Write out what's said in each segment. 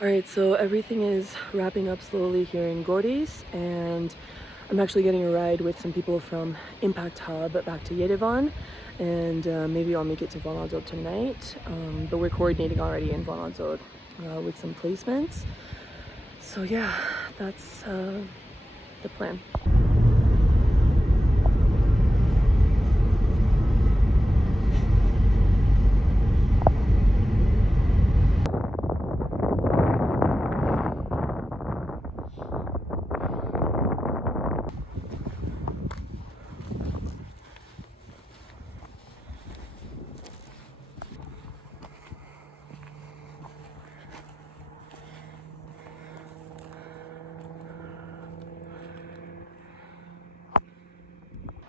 Alright, so everything is wrapping up slowly here in Goris, and I'm actually getting a ride with some people from Impact Hub back to Yerevan, and maybe I'll make it to Vanadzor tonight, but we're coordinating already in Vanadzor with some placements. So yeah, that's the plan.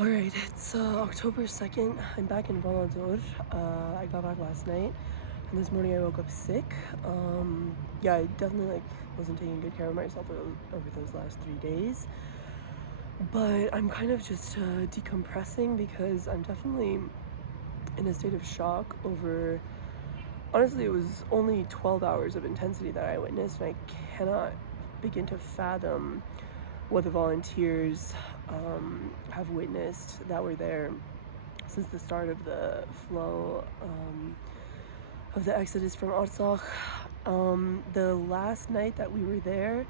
Alright, it's October 2nd. I'm back in Vanadzor. I got back last night, and this morning I woke up sick. Yeah, I definitely wasn't taking good care of myself over those last 3 days. But I'm kind of just decompressing because I'm definitely in a state of shock over. Honestly, it was only 12 hours of intensity that I witnessed, and I cannot begin to fathom what the volunteers have witnessed that were there since the start of the flow of the exodus from Artsakh. The last night that we were there,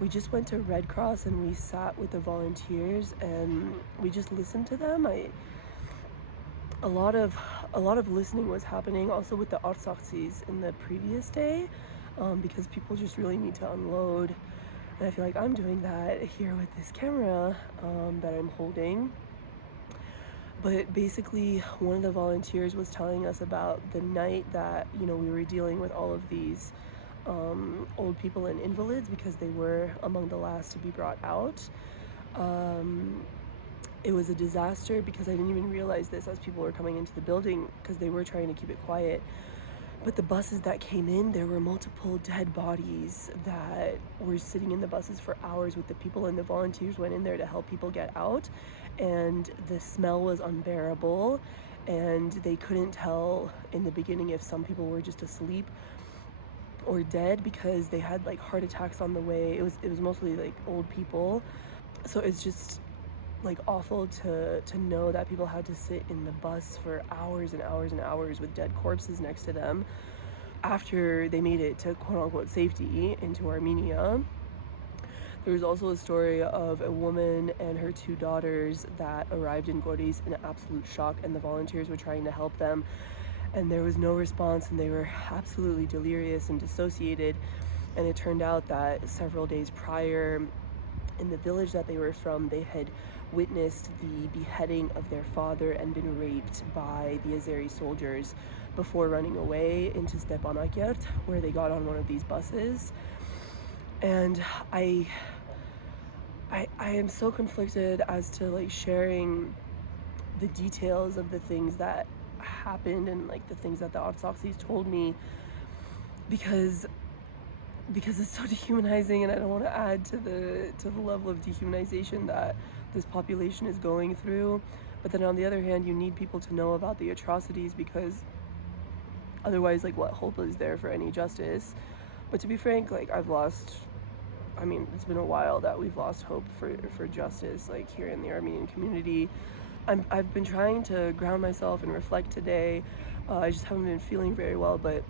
we just went to Red Cross and we sat with the volunteers and we just listened to them. A lot of listening was happening also with the Artsaksis in the previous day, because people just really need to unload. And I feel like I'm doing that here with this camera that I'm holding. But basically, one of the volunteers was telling us about the night that, we were dealing with all of these old people and invalids because they were among the last to be brought out. It was a disaster because I didn't even realize this as people were coming into the building because they were trying to keep it quiet. But the buses that came in, there were multiple dead bodies that were sitting in the buses for hours with the people, and the volunteers went in there to help people get out, and the smell was unbearable, and they couldn't tell in the beginning if some people were just asleep or dead because they had like heart attacks on the way. It was mostly like old people. So it's just like awful to know that people had to sit in the bus for hours and hours and hours with dead corpses next to them after they made it to quote-unquote safety into Armenia. There was also a story of a woman and her 2 daughters that arrived in Goris in absolute shock, and the volunteers were trying to help them, and there was no response, and they were absolutely delirious and dissociated. And it turned out that several days prior, in the village that they were from, they had witnessed the beheading of their father and been raped by the Azeri soldiers before running away into Stepanakert, where they got on one of these buses. And I am so conflicted as to like sharing the details of the things that happened and like the things that the Artsaksis told me because it's so dehumanizing, and I don't want to add to the level of dehumanization that this population is going through. But then on the other hand, you need people to know about the atrocities because otherwise, like, what hope is there for any justice? But to be frank, like, it's been a while that we've lost hope for justice, like here in the Armenian community. I've been trying to ground myself and reflect today. I just haven't been feeling very well, but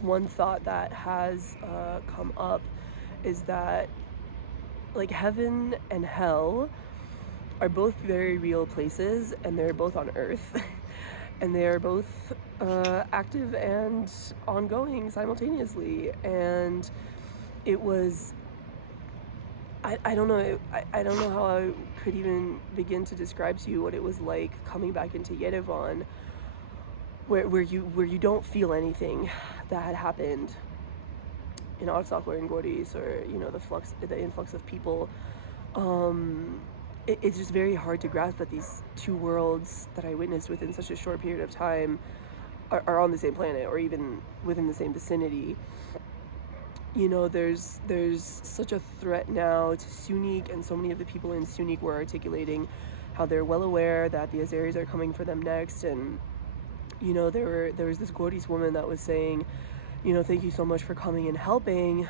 one thought that has come up is that like heaven and hell are both very real places, and they're both on earth and they are both active and ongoing simultaneously. And it was I don't know. I don't know how I could even begin to describe to you what it was like coming back into Yerevan, where you don't feel anything that had happened in Artsakh or in Goris, or the influx of people. It's just very hard to grasp that these two worlds that I witnessed within such a short period of time are on the same planet or even within the same vicinity. There's such a threat now to Sunik, and so many of the people in Sunik were articulating how they're well aware that the Azeris are coming for them next. And there was this Goris woman that was saying, you know, thank you so much for coming and helping.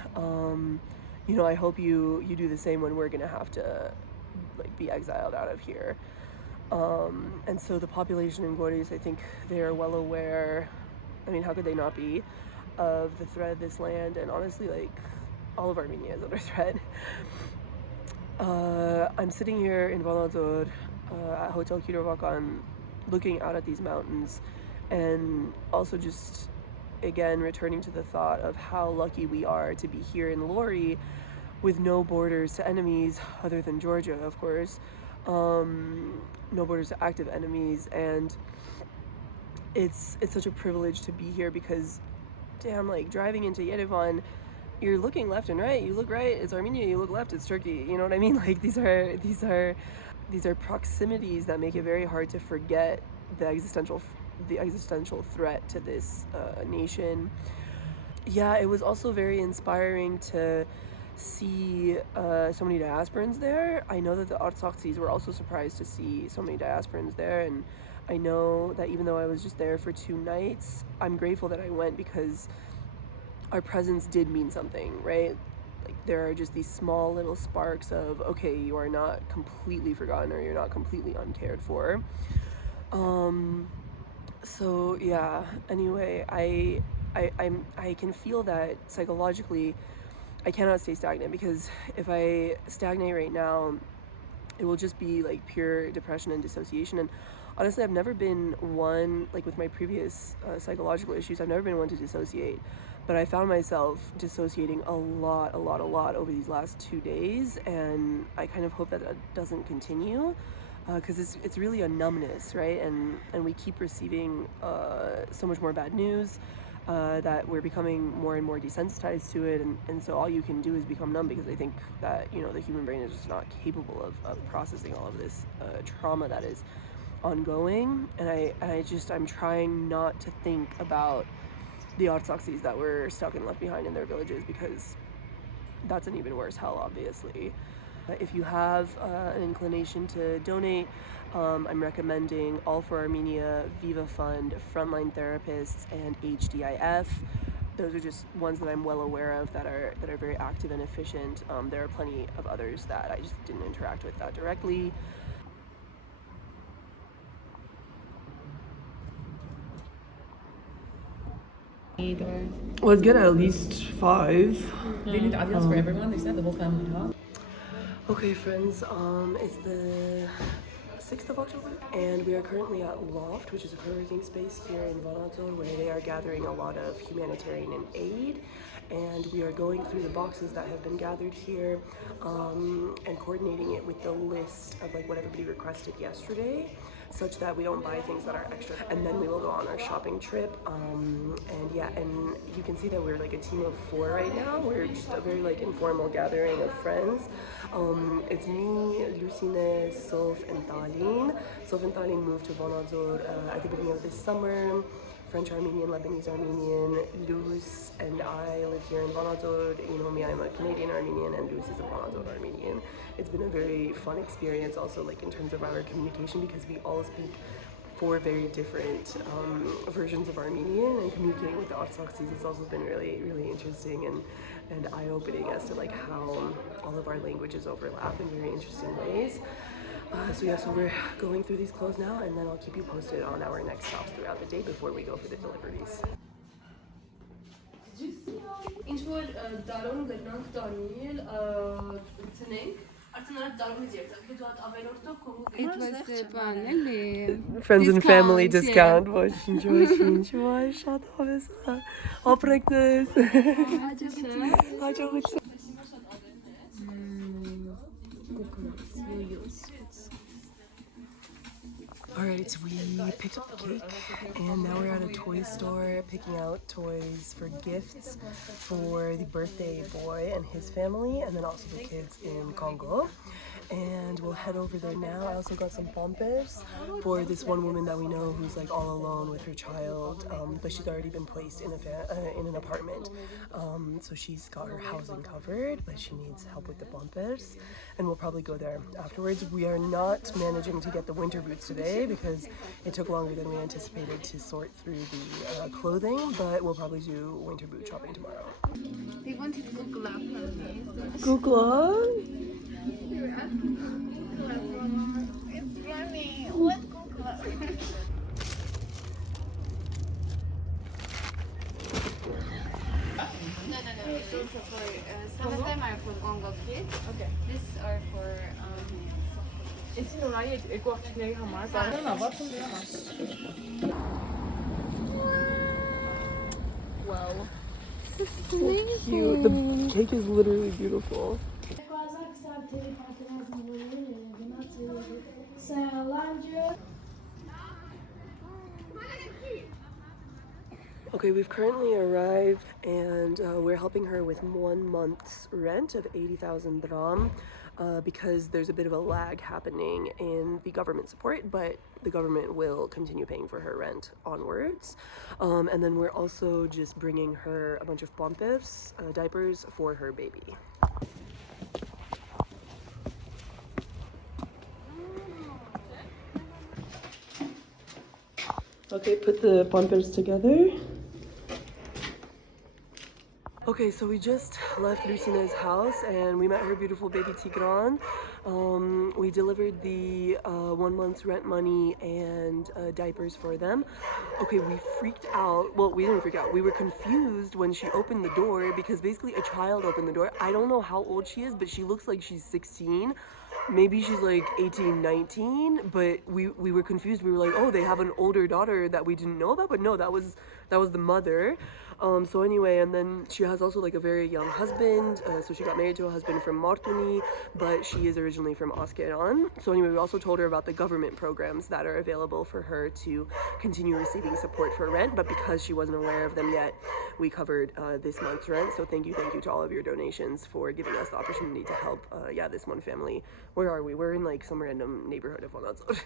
You know, I hope you do the same when we're gonna have to like be exiled out of here. And so the population in Goris, I think they are well aware. I mean, how could they not be, of the threat of this land? And honestly, like, all of Armenia is under threat. I'm sitting here in Vanadzor at Hotel Kirovakan, looking out at these mountains, and also just, again, returning to the thought of how lucky we are to be here in Lori with no borders to enemies other than Georgia, of course. No borders to active enemies, and it's such a privilege to be here because, damn, like driving into Yerevan, you're looking left and right. You look right, it's Armenia. You look left, it's Turkey. You know what I mean? Like these are proximities that make it very hard to forget the existential threat to this nation. Yeah, it was also very inspiring to see so many diasporans there. I know that the Artsaksis were also surprised to see so many diasporans there, and I know that even though I was just there for 2 nights, I'm grateful that I went because our presence did mean something, right? Like there are just these small little sparks of, okay, you are not completely forgotten or you're not completely uncared for. So yeah, anyway, I can feel that psychologically I cannot stay stagnant, because if I stagnate right now, it will just be like pure depression and dissociation. And honestly, I've never been one, like with my previous psychological issues, I've never been one to dissociate, but I found myself dissociating a lot over these last 2 days, and I kind of hope that that doesn't continue, because it's really a numbness, right? And we keep receiving so much more bad news, that we're becoming more and more desensitized to it, and so all you can do is become numb, because I think that, you know, the human brain is just not capable of processing all of this trauma that is ongoing. And I'm trying not to think about the Artsaksis that were stuck and left behind in their villages, because that's an even worse hell, obviously. If you have an inclination to donate, I'm recommending All for Armenia, Viva Fund, Frontline Therapists, and HDIF. Those are just ones that I'm well aware of that are very active and efficient. There are plenty of others that I just didn't interact with that directly. Let's get at least 5. They need adios for everyone. They said the whole family, huh? Okay, friends, it's the 6th of October, and we are currently at Loft, which is a co-working space here in Vanadzor, where they are gathering a lot of humanitarian and aid, and we are going through the boxes that have been gathered here, and coordinating it with the list of like what everybody requested yesterday, such that we don't buy things that are extra, and then we will go on our shopping trip. And yeah, and you can see that we're like a team of 4 right now. We're just a very like informal gathering of friends. It's me, Lucine, Sof, and Talin. Sof and Talin moved to Vanadzor at the beginning of this summer. French Armenian, Lebanese Armenian. Luz and I live here in Vanadzor. You know me, I'm a Canadian Armenian, and Luz is a Vanadzor Armenian. It's been a very fun experience also, like in terms of our communication, because we all speak 4 very different versions of Armenian, and communicating with the Artsaksis has also been really, really interesting and eye-opening as to like how all of our languages overlap in very interesting ways. So yeah, so we're going through these clothes now, and then I'll keep you posted on our next stops throughout the day before we go for the deliveries. Ինչ-որ դարոն գտնանք Դանիել, ցնենք, արդեն արա դարոնից երթակ, հետո հատ ավելորդով կողու Friends and family discount, ոչ, շատ հավես է, ապրեկնես, հաջողություն. Alright, we picked up the cake, and now we're at a toy store picking out toys for gifts for the birthday boy and his family, and then also the kids in Congo. And we'll head over there now. I also got some bumpers for this one woman that we know who's like all alone with her child, but she's already been placed in an apartment. So she's got her housing covered, but she needs help with the bumpers, and we'll probably go there afterwards. We are not managing to get the winter boots today. today because it took longer than we anticipated to sort through the clothing, but we'll probably do winter boot shopping tomorrow. They wanted Google from me. Google? They were asking for Google from us. It's funny. What Google? No. It's also for some of them are for Gongo kids. Okay. These are for Is het nou je ik wacht nee gemaakt. Nou, wat komt er Wow. So cute. The cake is literally beautiful. Okay, we've currently arrived and we're helping her with 1 month's rent of 80,000 dirham because there's a bit of a lag happening in the government support, but the government will continue paying for her rent onwards. And then we're also just bringing her a bunch of pompous diapers for her baby. Okay, put the pompous together. Okay, so we just left Lucina's house and we met her beautiful baby Tigran. We delivered the 1 month's rent money and diapers for them. Okay, we freaked out. Well, we didn't freak out. We were confused when she opened the door because basically a child opened the door. I don't know how old she is, but she looks like she's 16. Maybe she's like 18, 19, but we were confused. We were like, oh, they have an older daughter that we didn't know about, but no, that was the mother. So anyway, and then she has also like a very young husband. So she got married to a husband from Martuni, but she is originally from Askeran. So anyway, we also told her about the government programs that are available for her to continue receiving support for rent, but because she wasn't aware of them yet, we covered this month's rent. So thank you to all of your donations for giving us the opportunity to help, this one family. Where are we? We're in like some random neighborhood of Vanadzor.